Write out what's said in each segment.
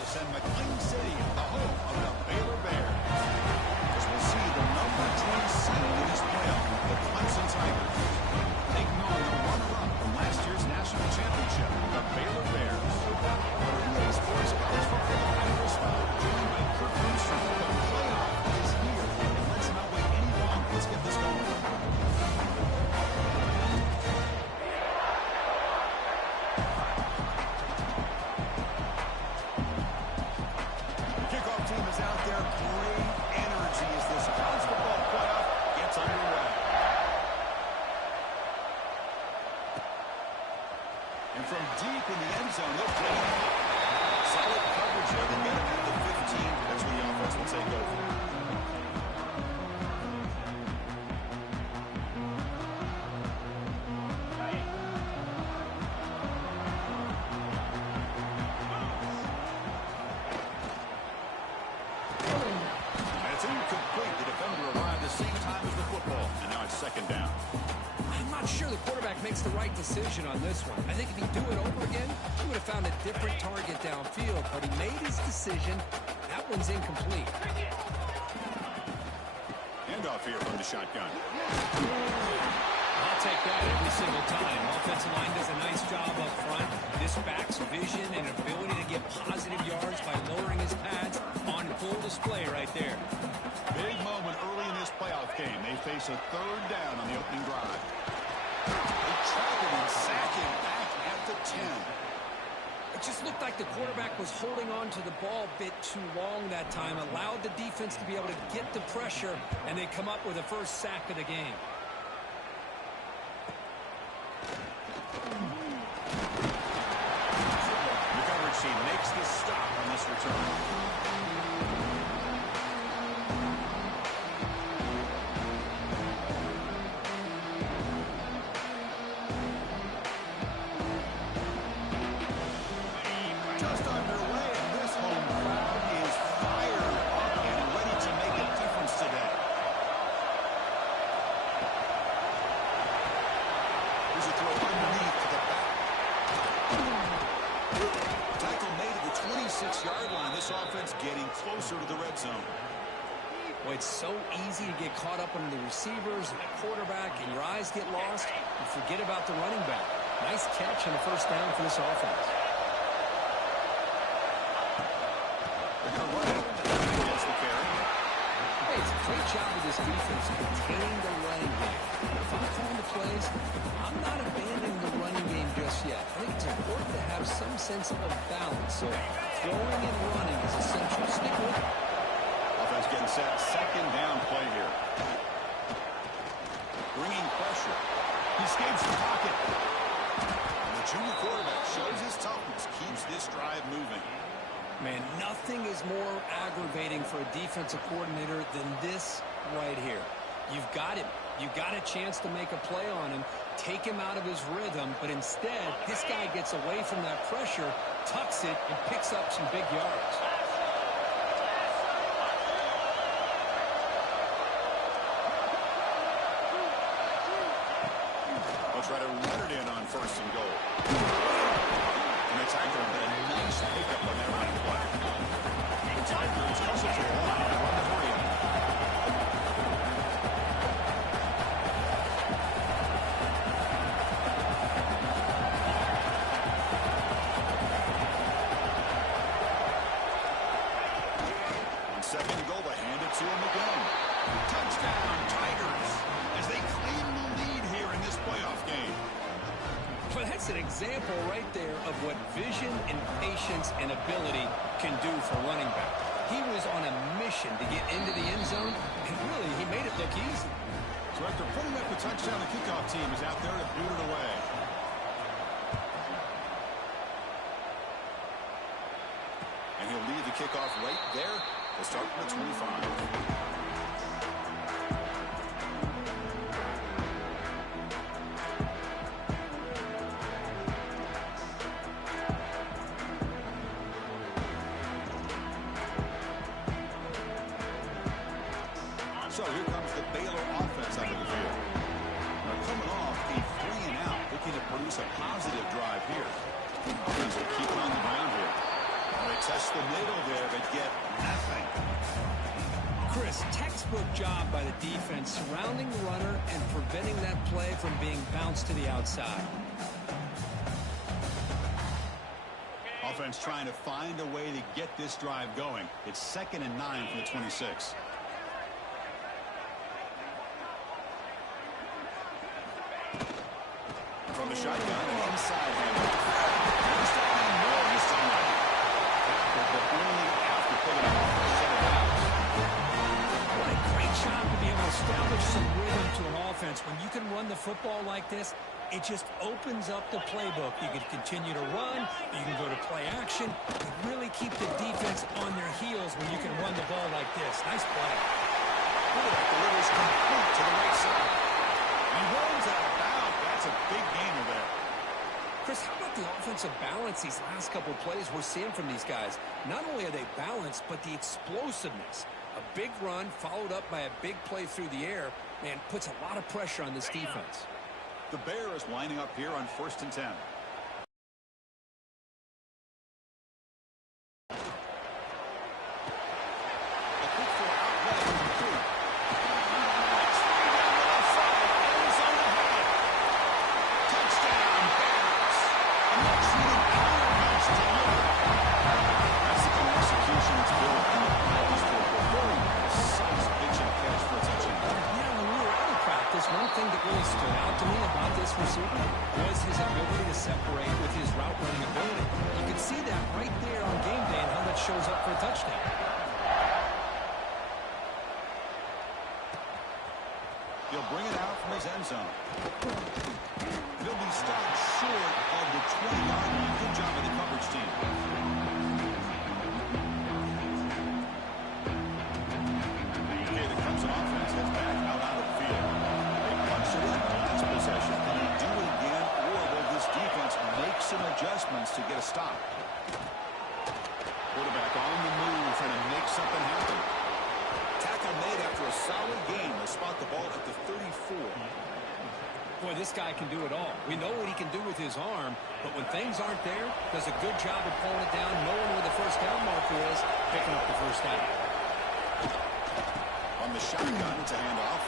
Texas and McLean City, the home of the Baylor Bears. As we'll see the number 10 seed in this playoff, the Clemson Tigers, taking on the runner-up from last year's national championship, the Baylor Bears. EA Sports College Football, I'm Chris Fowler, joined by Kirk Lindstrom. The playoff is here, and let's not wait any longer. Let's get this going. From deep in the end zone, they'll play it. Solid coverage there. They get it at the 15. That's where the offense will take over. And it's incomplete. The defender arrived the same time as the football. And now it's second down. I'm not sure the quarterback makes the right decision on this one. I think if he'd do it over again, he would have found a different target downfield, but he made his decision. That one's incomplete. Handoff here from the shotgun. I'll take that every single time. Offensive line does a nice job up front. This back's vision and ability to get positive yards by lowering his pads on full display right there. Big moment early in this playoff game. They face a third down on the opening drive. They track him and sack him back at the 10. It just looked like the quarterback was holding on to the ball a bit too long that time, allowed the defense to be able to get the pressure, and they come up with the first sack of the game. The coverage team makes the stop on this return. Just underway, and this home crowd is fired up and ready to make a difference today. Here's a throw underneath to the back. Tackle made at the 26-yard line. This offense getting closer to the red zone. Boy, it's so easy to get caught up on the receivers and the quarterback, and your eyes get lost. You forget about the running back. Nice catch and a first down for this offense. Hey, it's a great job of this defense containing the running game. If I'm calling the plays, I'm not abandoning the running game just yet. I think it's important to have some sense of balance. So throwing and running is essential. Stick with it. Offense getting set. Second down play here. Bringing pressure. He escapes the pocket. And the junior quarterback shows his toughness. Keeps this drive moving. Man, nothing is more aggravating for a defensive coordinator than this right here. You've got him. You've got a chance to make a play on him, take him out of his rhythm, but instead, this guy gets away from that pressure, tucks it, and picks up some big yards. They'll try to run it in on first and goal. And the tackle, but a nice pickup on that running play. The Tigers hustle to the line and run the three. On second and goal, they hand it to him again. Touchdown, Tigers, as they claim the lead here in this playoff game. Well, that's an example right there of what vision and patience and ability can do for running back. He was on a mission to get into the end zone, and really, he made it look easy. So after putting up the touchdown, the kickoff team is out there to boot it away. And he'll leave the kickoff right there to start from the 25. So here comes the Baylor offense out of the field. Now coming off a 3-and-out, looking to produce a positive drive here. Offense will keep on the ground here. They Test the middle there, but get nothing. Chris, textbook job by the defense surrounding the runner and preventing that play from being bounced to the outside. Offense trying to find a way to get this drive going. It's 2nd and 9 from the 26. From the shotgun, an inside handoff. He's talking more. He's somebody. But only after picking up the first set of downs. What a great job to be able to establish some rhythm to an offense. When you can run the football like this, it just opens up the playbook. You can continue to run. You can go to play action. You really keep the defense on their heels when you can run the ball like this. Nice play. Quarterback delivers complete to the right side. He runs out of bounds. That's a big gainer there. Chris, how about the offensive balance these last couple of plays we're seeing from these guys? Not only are they balanced, but the explosiveness. A big run followed up by a big play through the air, man, puts a lot of pressure on this defense. The Bear is lining up here on 1st and 10. One thing that really stood out to me about this receiver was his ability to separate with his route running ability. You can see that right there on game day and how that shows up for a touchdown. He'll bring it out from his end zone. He'll be stopped short of the 20-yard line. Good job of the coverage team. Okay, the Clemson offense heads back out on the field. It in the last possession. Can he do it again, or will this defense make some adjustments to get a stop? Quarterback on the move, trying to make something happen. Tackle made after a solid game. They spot the ball at the 34. Boy, this guy can do it all. We know what he can do with his arm, but when things aren't there, does a good job of pulling it down, knowing where the first down marker is, picking up the first down. On the shotgun, it's a handoff.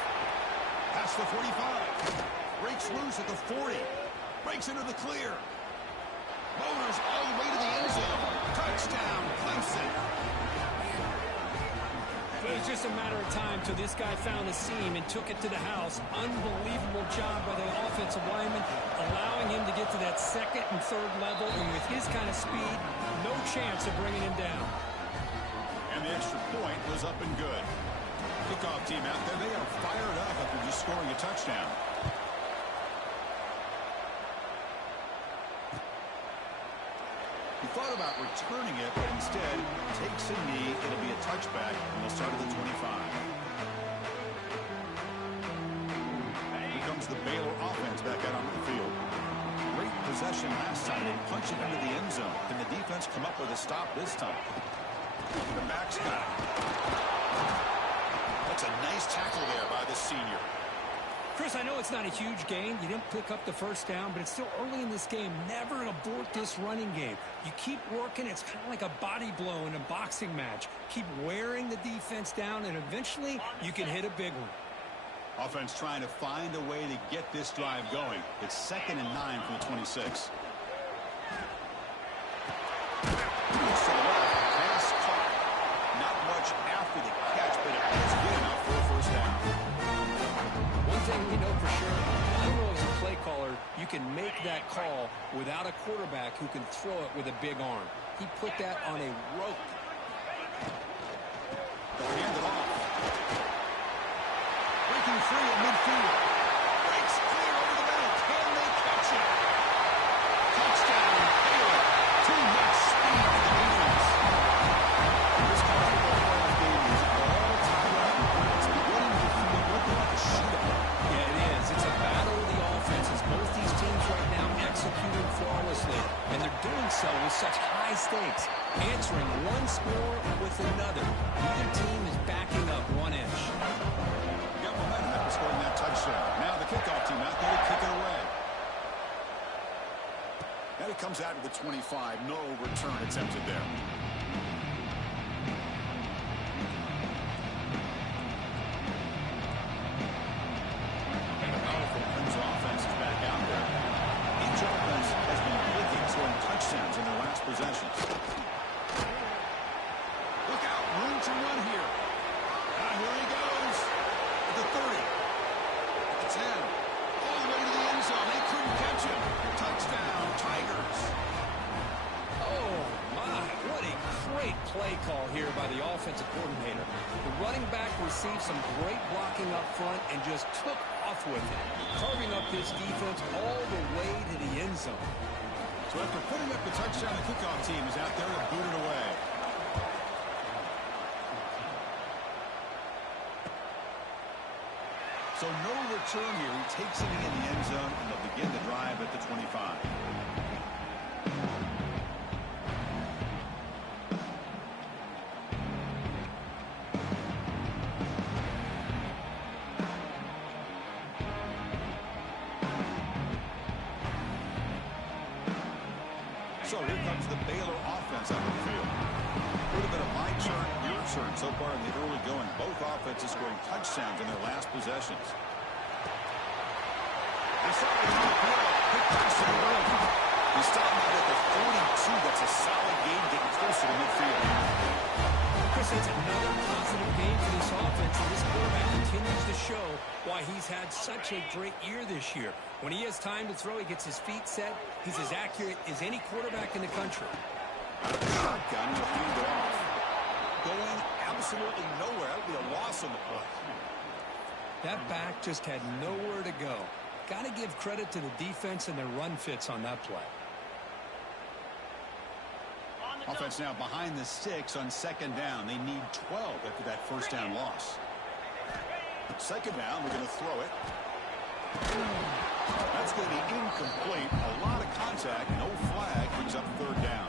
Past the 45. Breaks loose at the 40. Breaks into the clear. Motors all the way to the end zone. Touchdown, Clemson. But it's just a matter of time till this guy found the seam and took it to the house. Unbelievable job by the offensive lineman, allowing him to get to that 2nd and 3rd level. And with his kind of speed, no chance of bringing him down. And the extra point was up and good. Kickoff team out there, they are fired up after just scoring a touchdown. He thought about returning it, but instead takes a knee. It'll be a touchback, and they'll start at the 25. Here comes the Baylor offense back out on the field. Great possession last time. They punch it into the end zone. Can the defense come up with a stop this time? The back's got it. That's a nice tackle there by the senior. Chris, I know it's not a huge gain. You didn't pick up the first down, but it's still early in this game. Never abort this running game. You keep working. It's kind of like a body blow in a boxing match. Keep wearing the defense down, and eventually you can hit a big one. Offense trying to find a way to get this drive going. It's 2nd and 9 from the 26. Pass caught. Not much after the catch, but it was good enough for a first down. One thing we know for sure, I know as a play caller, you can make that call without a quarterback who can throw it with a big arm. He put that on a rope. They'll hand it off. Breaking free at midfield. Breaks clear over the middle. Can they catch it? Touchdown, Baylor. Too much speed for the defense. This college football playoff game is all tied up. It's beginning to feel like a shootout. Yeah, it is. It's a battle of the offenses. Both these teams right now executing flawlessly, and they're doing so with such high stakes, answering one score with another. Neither team is backing up 1 inch. Got momentum after scoring that touchdown. Now the kickoff team out there to kick it away. Now he comes out to the 25. No return attempted there. call here by the offensive coordinator. The running back received some great blocking up front and just took off with it, carving up this defense all the way to the end zone. So after putting up the touchdown, the kickoff team is out there to boot it away. So no return here. He takes it in the end zone, and they'll begin the drive at the 25. So here comes the Baylor offense out of the field. Would have been a my turn, your turn so far in the early going. Both offenses scoring touchdowns in their last possessions. They saw it on the field. Quick pass to the right. He's stopped out at the 42. That's a solid gain getting closer to midfield. Chris, it's another positive game for this offense, and this quarterback continues to show why he's had such a great year this year. When he has time to throw, he gets his feet set. He's as accurate as any quarterback in the country. Shotgun will hand it off. Going absolutely nowhere. That would be a loss on the play. That back just had nowhere to go. Got to give credit to the defense and their run fits on that play. Offense now behind the sticks on second down. They need 12 after that first down loss. Second down, we're going to throw it. That's going to be incomplete. A lot of contact, no flag, brings up third down.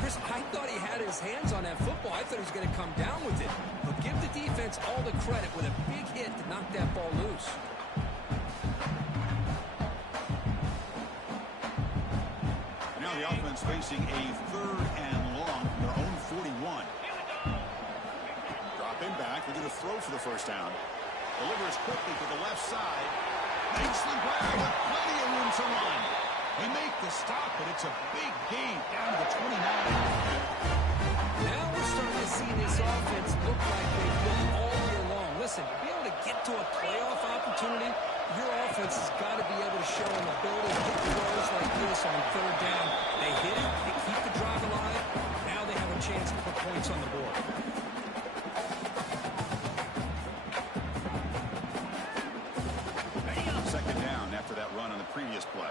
Chris, I thought he had his hands on that football. I thought he was going to come down with it. But give the defense all the credit with a big hit to knock that ball loose. Now the offense facing a third and long from their own 41. Dropping back, they're going to throw for the first down. Delivers quickly to the left side. Makes the grab with plenty of room to run. They make the stop, but it's a big gain down to the 29. Now we're starting to see this offense look like they've looked all year long. Listen, to be able to get to a playoff opportunity, your offense has got to be able to show an ability to hit throws like this on third down. They hit it, they keep the drive alive. Now they have a chance to put points on the board. Second down after that run on the previous play.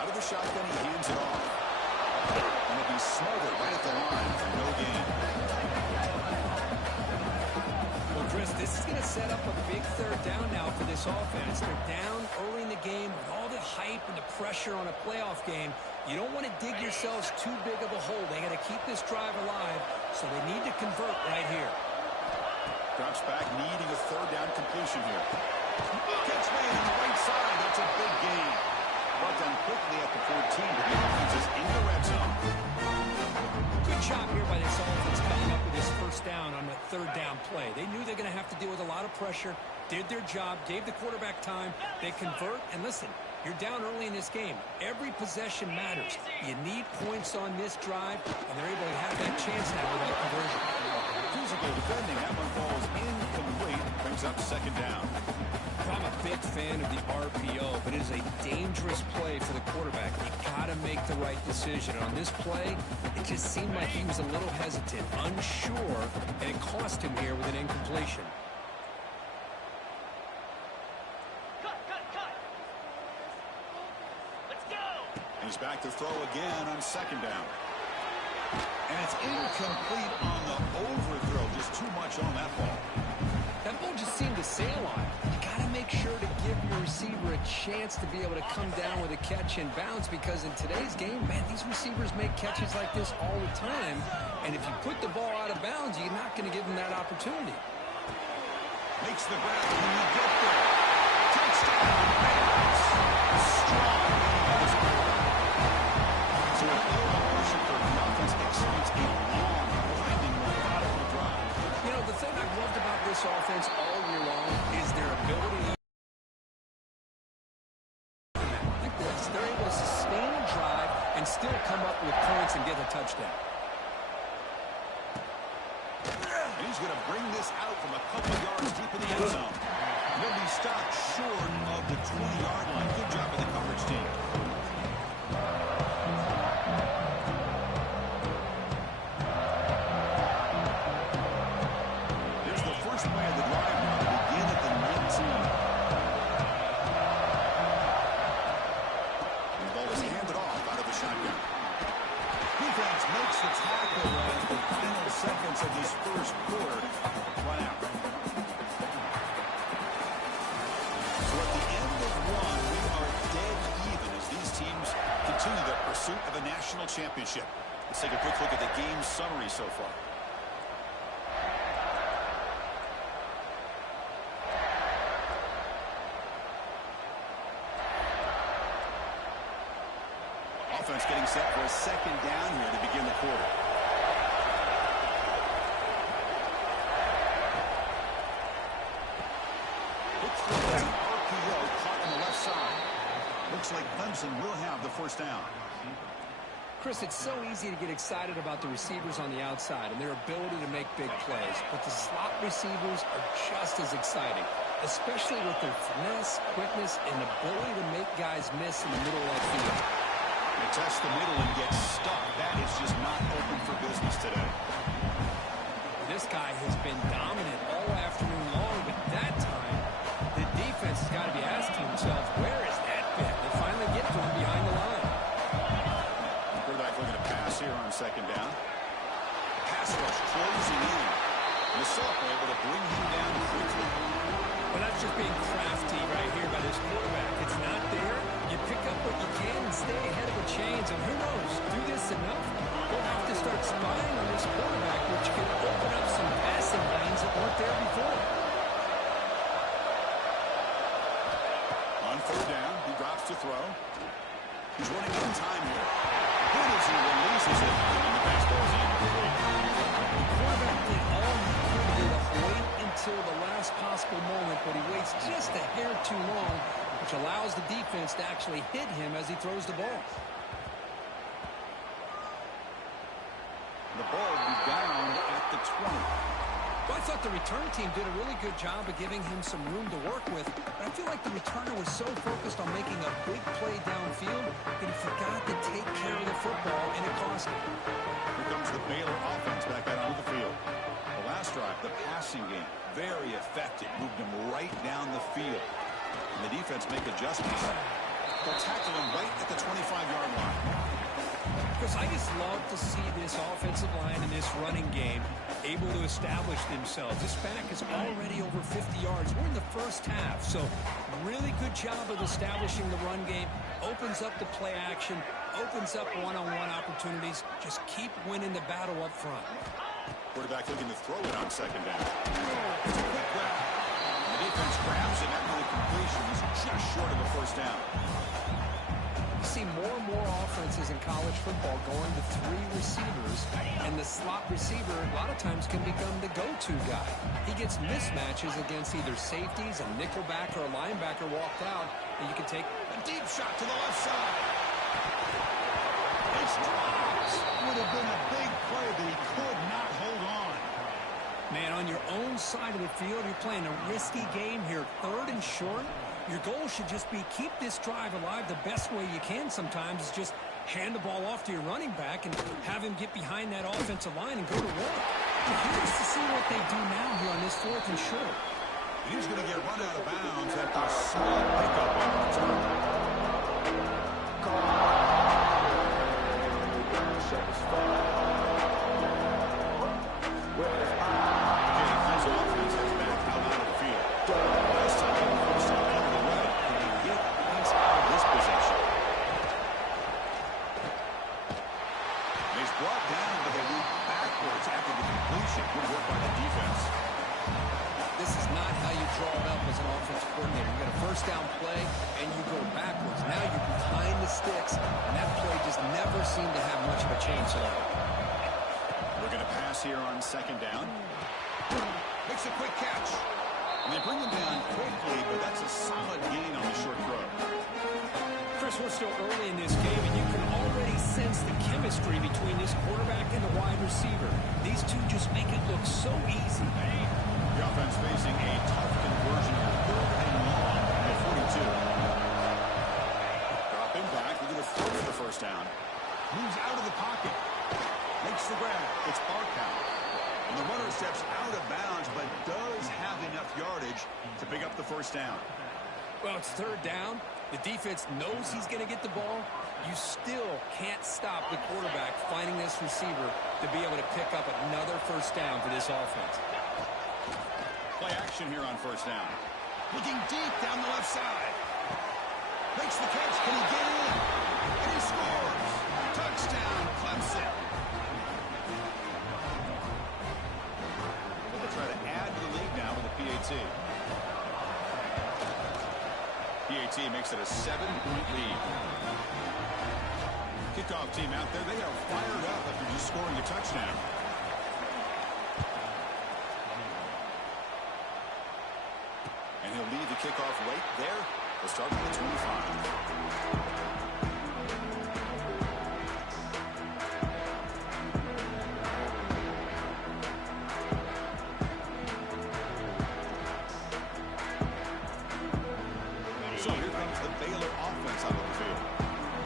Out of the shotgun, he hands it off. And it'll be smothered right at the line for no gain. Well, Chris, this is going to set up a big third down now for this offense. They're down early in the game with all the hype and the pressure on a playoff game. You don't want to dig yourselves too big of a hole. They got to keep this drive alive, so they need to convert right here. Drops back, needing a third down completion here. Catch made on the right side. That's a big gain. Brought down quickly at the 14, but the offense is in the red zone. Good job here by this offense coming up with this first down on the third down play. They knew they're going to have to deal with a lot of pressure, did their job, gave the quarterback time. They convert, and listen, you're down early in this game. Every possession matters. You need points on this drive, and they're able to have that chance now with that conversion. Physically defending, that one falls incomplete, brings up second down. I'm a big fan of the RPO, but it is a dangerous play for the quarterback. You got to make the right decision. On this play, it just seemed like he was a little hesitant, unsure, and it cost him here with an incompletion. Let's go! And he's back to throw again on second down. And it's incomplete on the overthrow. Just too much on that ball. That ball just seemed to sail on it. You got to make sure to give your receiver a chance to be able to come down with a catch and bounce, because in today's game, man, these receivers make catches like this all the time. And if you put the ball out of bounds, you're not going to give them that opportunity. Makes the grab. Can you get there? Touchdown. Bears. Strong. So a little pressure for the offense executes a long, winding, methodical drive. You know, the thing I've loved about this offense all year long is their ability like this. They're able to sustain a drive and still come up with points and get a touchdown. And he's going to bring this out from a couple yards deep in the end zone. He'll be stopped short of the 20-yard line. Good job by the coverage team. the tackle as the final seconds of this first quarter run out. So at the end of one, we are dead even as these teams continue their pursuit of a national championship. Let's take a quick look at the game summary so far. Offense getting set for a second down here to begin the quarter. Looks like an RPO caught on the left side. Looks like Clemson will have the first down. Chris, it's so easy to get excited about the receivers on the outside and their ability to make big plays, but the slot receivers are just as exciting, especially with their finesse, quickness, and ability to make guys miss in the middle of that field. They test the middle and get stuck. That is just not open for business today. This guy has been dominant all afternoon long, but that time, the defense has got to be asking themselves, where is that bit? They finally get to him behind the line. Quarterback looking to pass here on second down. Pass rush closing in. The sophomore able to bring him down quickly. Well, that's just being crafty right here by this quarterback. It's not there. You pick up what you can and stay ahead of the chains. And who knows, do this enough, we'll have to start spying on this quarterback, which can open up some passing lanes that weren't there before. On third down, he drops to throw. He's running in time here. Good as he releases it. And the pass goes incomplete. The quarterback did all he could here to wait until the last possible moment, but he waits just a hair too long, which allows the defense to actually hit him as he throws the ball. The ball will be down at the 20. Well, I thought the return team did a really good job of giving him some room to work with, but I feel like the returner was so focused on making a big play downfield that he forgot to take care of the football, and it cost him. Here comes the Baylor offense back out onto the field. The last drive, the passing game, very effective. Moved him right down the field. And the defense make adjustments. They'll tackle him right at the 25-yard line. Because I just love to see this offensive line and this running game able to establish themselves. This back is already over 50 yards. We're in the first half, so really good job of establishing the run game. Opens up the play action, opens up one-on-one opportunities. Just keep winning the battle up front. Quarterback looking to throw it on second down. It's a quick grab. And the defense grabs it after the completion. He's just short of a first down. You see more and more offenses in college football going to three receivers, and the slot receiver a lot of times can become the go-to guy. He gets mismatches against either safeties, a nickelback, or a linebacker walked out, and you can take a deep shot to the left side. It's dropped. Would have been a big play, but he could not hold on. Man, on your own side of the field, you're playing a risky game here, third and short. Your goal should just be keep this drive alive the best way you can sometimes is just hand the ball off to your running back and have him get behind that offensive line and go to work. But here's to see what they do now here on this fourth and short. He's going to get run out of bounds after a small pickup on the return. Down play and you go backwards. Now you're behind the sticks, and that play just never seemed to have much of a chance at all. We're going to pass here on second down. Makes a quick catch. And they bring him down quickly, but that's a solid gain on the short throw. Chris, we're still early in this game, and you can already sense the chemistry between this quarterback and the wide receiver. These two just make it look so easy. The offense facing a tough conversion of 3rd and long. 42. Dropping back. We're going to throw for the first down. Moves out of the pocket. Makes the grab. It's Barkow. And the runner steps out of bounds, but does have enough yardage to pick up the first down. Well, it's third down. The defense knows he's going to get the ball. You still can't stop the quarterback finding this receiver to be able to pick up another first down for this offense. Play action here on first down. Looking deep down the left side. Makes the catch. Can he get in? And he scores. Touchdown, Clemson. They'll try to add to the lead now with a PAT. PAT makes it a 7-point lead. Kickoff team out there. They are fired up after just scoring a touchdown. And he'll leave the kickoff right there. They'll start from the 25. So here comes the Baylor offense out of the field.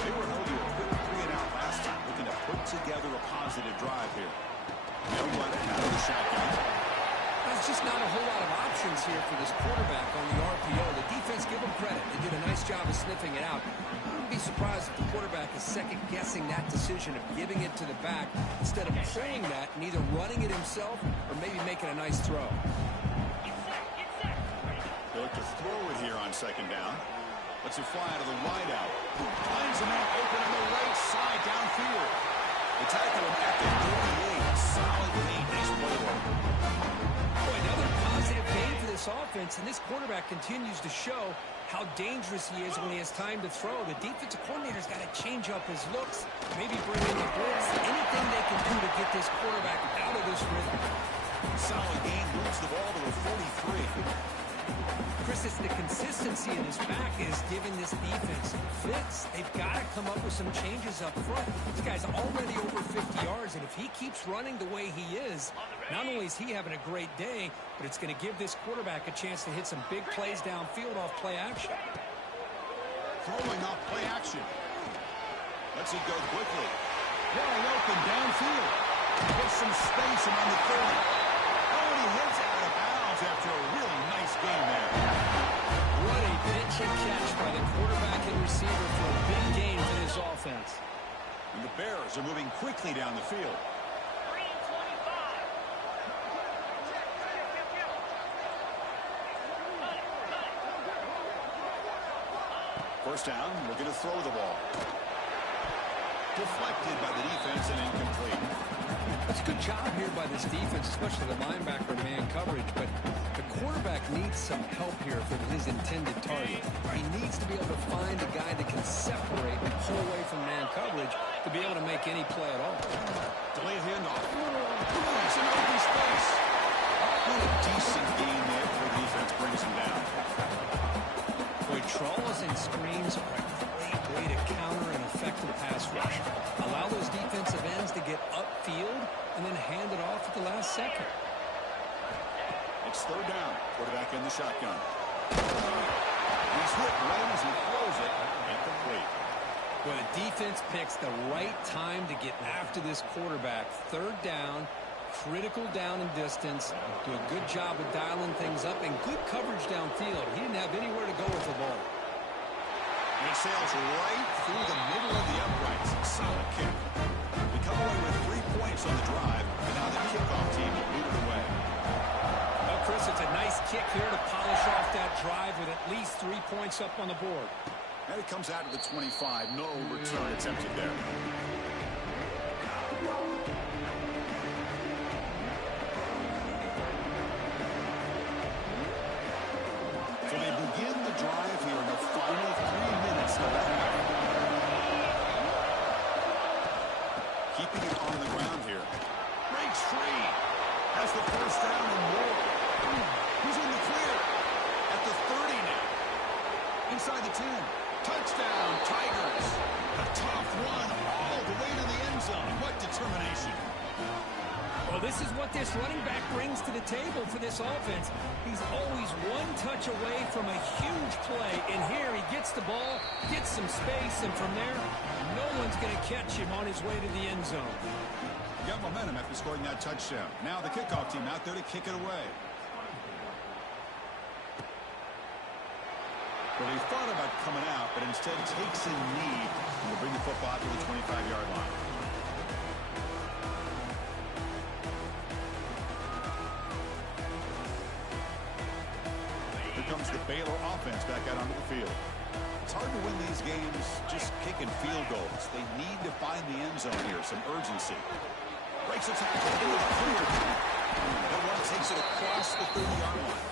They were held to a quick 3-and-out last time, looking to put together a positive drive here. They'll run it out of the shotgun. There's just not a whole lot of options here for this quarterback on the RPO. The defense, give them credit. They did a nice job of sniffing it out. I wouldn't be surprised if the quarterback is second-guessing that decision of giving it to the back instead of pulling that and either running it himself or maybe making a nice throw. They look to throw it here on second down. Lets it fly out of the wideout. Finds a man open on the right side downfield. They tackle him at the 38. Solid gain. Nice play work. Boy, another positive gain for this offense, and this quarterback continues to show how dangerous he is when he has time to throw. The defensive coordinator's got to change up his looks, maybe bring in the blitz, anything they can do to get this quarterback out of this rhythm. Solid gain. Moves the ball to a 43. Chris, it's the consistency in his back is giving this defense fits. They've got to come up with some changes up front. This guy's already over 50 yards, and if he keeps running the way he is, not only is he having a great day, but it's going to give this quarterback a chance to hit some big plays downfield off play action. Throwing off play action. Lets it go quickly. Wide open downfield. Gets some space around the 30. Oh, and he hits out of bounds after a really nice game there. What a pitch and catch by the quarterback and receiver for a big gain for this offense. And the Bears are moving quickly down the field. First down, looking to throw the ball. Deflected by the defense and incomplete. That's a good job here by this defense, especially the linebacker man coverage, but the quarterback needs some help here for his intended target. He needs to be able to find a guy that can separate and pull away from man coverage to be able to make any play at all. Delayed handoff. It's an open space. What a decent game there for the defense brings him down. Boy, draws and screens are a great way to counter an effective pass rush. Allow those defensive ends to get upfield and then hand it off at the last second. It's third down. Quarterback in the shotgun. He's hit right as he throws it. Incomplete. Well, the defense picks the right time to get after this quarterback. Third down, critical down and distance. Do a good job of dialing things up and good coverage downfield. He didn't have anywhere to go with the ball. And it sails right through the middle of the uprights. Solid kick. We come away with 3 points on the drive, and now the kickoff team will lead it away. Well, Chris, it's a nice kick here to polish off that drive with at least 3 points up on the board. And it comes out of the 25. No return attempted there. So they begin the drive here in the final 3 minutes of the half. Keeping it on the ground here. Breaks free. Has the first down and more. He's in the clear. At the 30 now. Inside the 10. Touchdown, Tigers. A tough one all the way to the end zone. What determination. Well, this is what this running back brings to the table for this offense. He's always one touch away from a huge play. And here he gets the ball, gets some space, and from there, no one's going to catch him on his way to the end zone. Got momentum after scoring that touchdown. Now the kickoff team out there to kick it away. Well, he thought about coming out, but instead takes a knee and will bring the football to the 25-yard line. Here comes the Baylor offense back out onto the field. It's hard to win these games just kicking field goals. They need to find the end zone here, some urgency. Breaks it into the clear. That one takes it across the 30-yard line.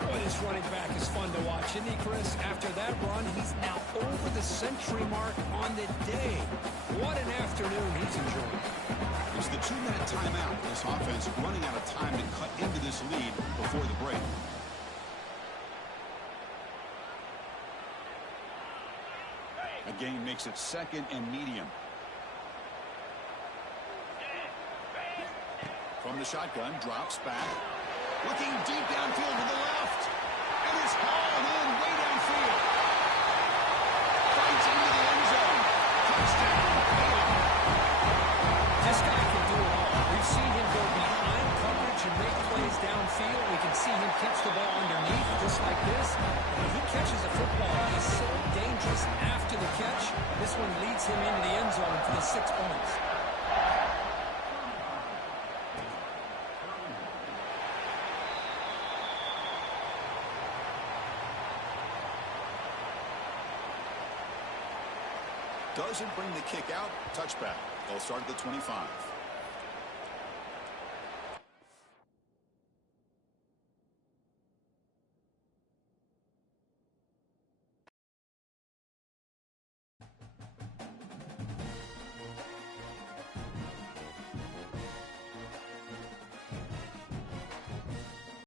Boy, this running back is fun to watch, isn't he, Chris? After that run, he's now over the century mark on the day. What an afternoon he's enjoying. It's the 2-minute timeout. This offense running out of time to cut into this lead before the break. A gain makes it 2nd and medium. From the shotgun, drops back. Looking deep downfield to the left. And it's hauled in way downfield. Fights into the end zone. Touchdown, Baylor. This guy can do it all. We've seen him go behind coverage and make plays downfield. We can see him catch the ball underneath, just like this. When he catches a football, he's so dangerous after the catch. This one leads him into the end zone for the 6 points. Doesn't bring the kick out. Touchback. They'll start at the 25.